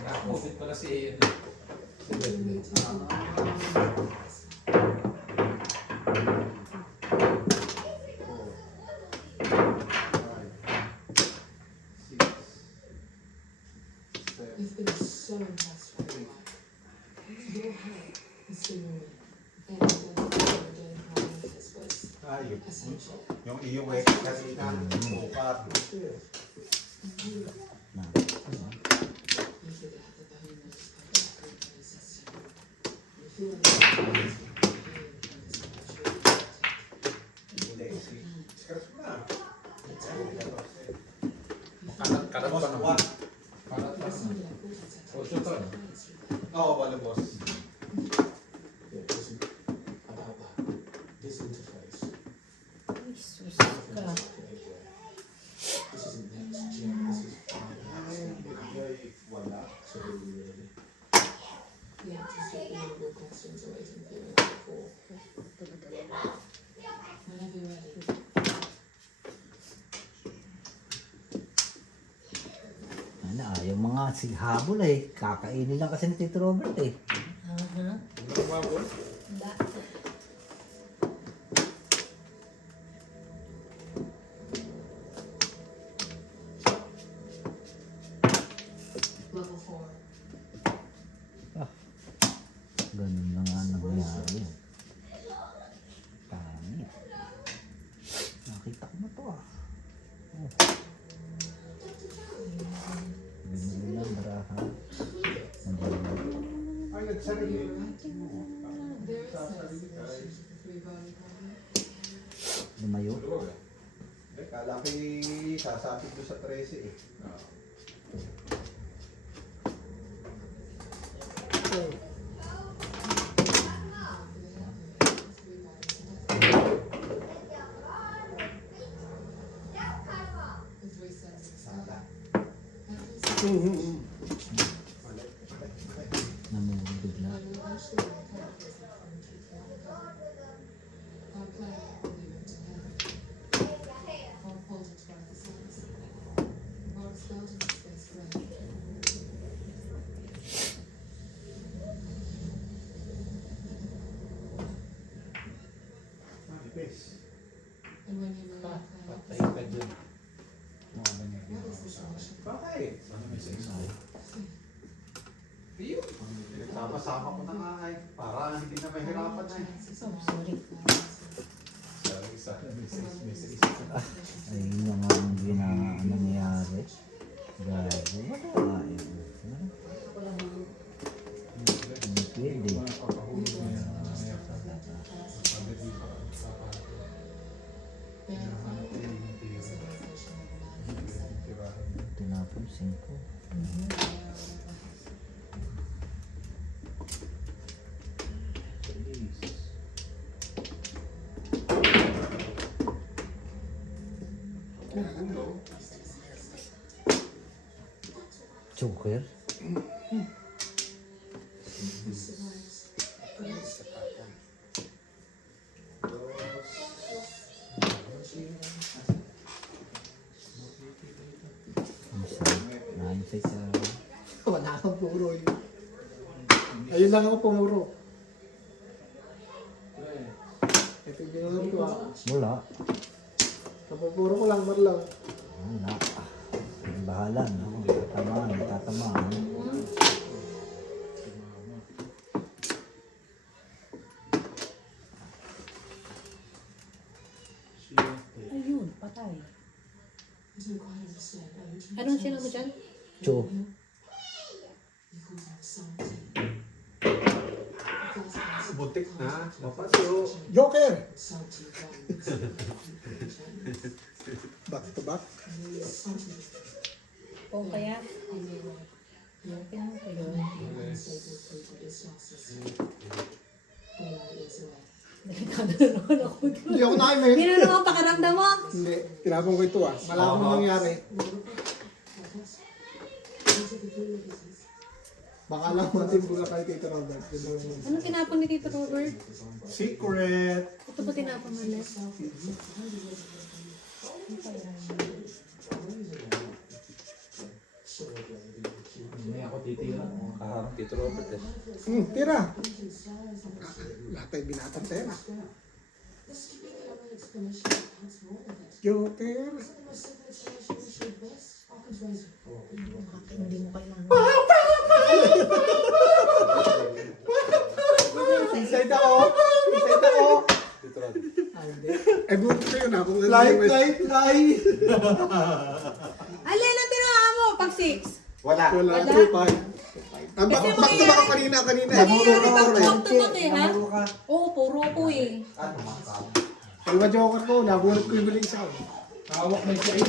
Nakakupit pala si Ian. Si Bentley. You've been so impressed by your life. Your help has been and doing this was Ayun. essential. Yung iyong wake kanina. Bukat. You figure out that the human is perfect system. You feel like Hindi. Scratch mo na. Kalat pa Boss, naman. one. Kalat pa naman. 8 to. Oo, wala boss. Yeah, listen about that. This interface. Jesus ka. This isn't next gen, this is Wala. so really. the answers to all your questions are waiting for you before. si habol eh. Kakainin lang kasi ni Tito Robert eh. Aha. Walang mabot. Wala. Level 4. Ganun lang nga nangyari. Pangit. Nakita ko na to ah. Oh. Binili lang baraha. Ay, nagsarili. There it says issues with the free voting program. Lumayo. Kala ko sasapit doon sa 13 eh. The 3 cents of Sala. Namulong bigla. I will eventually recover this from Keith Walker. Our plan will leave him to him. All politics right the sons. Mark Skelton is best friend. Manipis. And when you know your Patay plan, ka dyan. what is the solution? Bakit? Ayun. Pinagpapasama ko na nga ay. Para hindi na mahirapan ay. Oh, sorry. Ayun lang ang nangyayari. Gago. Wala eh. Hindi pwede. Tinapon 5. Joker? Nine six. Wala kang puro yun. Ayun lang ako pumuro. Ito yung ko ah. Wala. Kapupuro ko lang marlaw. Wala. Bahala na. Tatamaan. Tatamaan. Ayun, patay. It's required to say that which Anong sino mo dyan? Cho. equals our something. Butik na. Mapasyo. Joker! Something Back to back. something. O kaya? On the right. Ayun, ayun. Sacred fruit of this justice. All that is away. Delikado na naman ako doon. Hindi ako nakimik. Hindi na naman pakiramdam mo. Hindi. Tinapon ko ito ah. Wala akong nangyari. Baka lang natin bula kay Tito Robert. Yun lang yun. Anong tinapon ni Tito Robert? Secret! Ito ba tinapon mo na? May ako titira. Kaharap Tito Robert eh. Tira! Lahat ay binatang pera. Let's give it another explanation of what's wrong with it. Joker! Something more simple explanation we should best. Occam's razor. Hindi mo kailangan. Inside ako! Inside ako! Tito Robert. Ah, hindi. Eh, buti ko yun ah. Fly! Alin ang tinawa mo pag 6? Wala. Wala. Wala. 2-5. Ang Kasi back to back kanina eh. Nangyayari ba Puro back to back eh, ha? Namuro ka. Oo, puro ko eh. Ano makakam? Pag Joker ko, nabulot ko yung huling isa. Hawak na siya eh.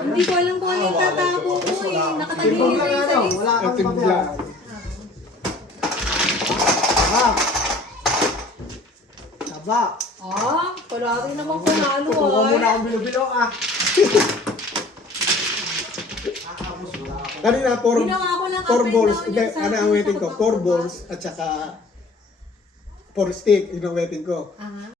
Hindi ko alam kung ano yung tatago ko eh. Nakatagin Timbang yung lang isa ano, eh. wala kang Timbang pabila. Taba! Ah, palagi naman panalo Tutukan ah. muna akong bilo-bilo ah. Akamos wala ako. Kanina, Ginawa ko lang 4 up and balls. down Hindi, yung sa ano ang akin, waiting ko? sa 4 pagbaback. balls at saka 4 stick. Yun ang waiting ko. Aha.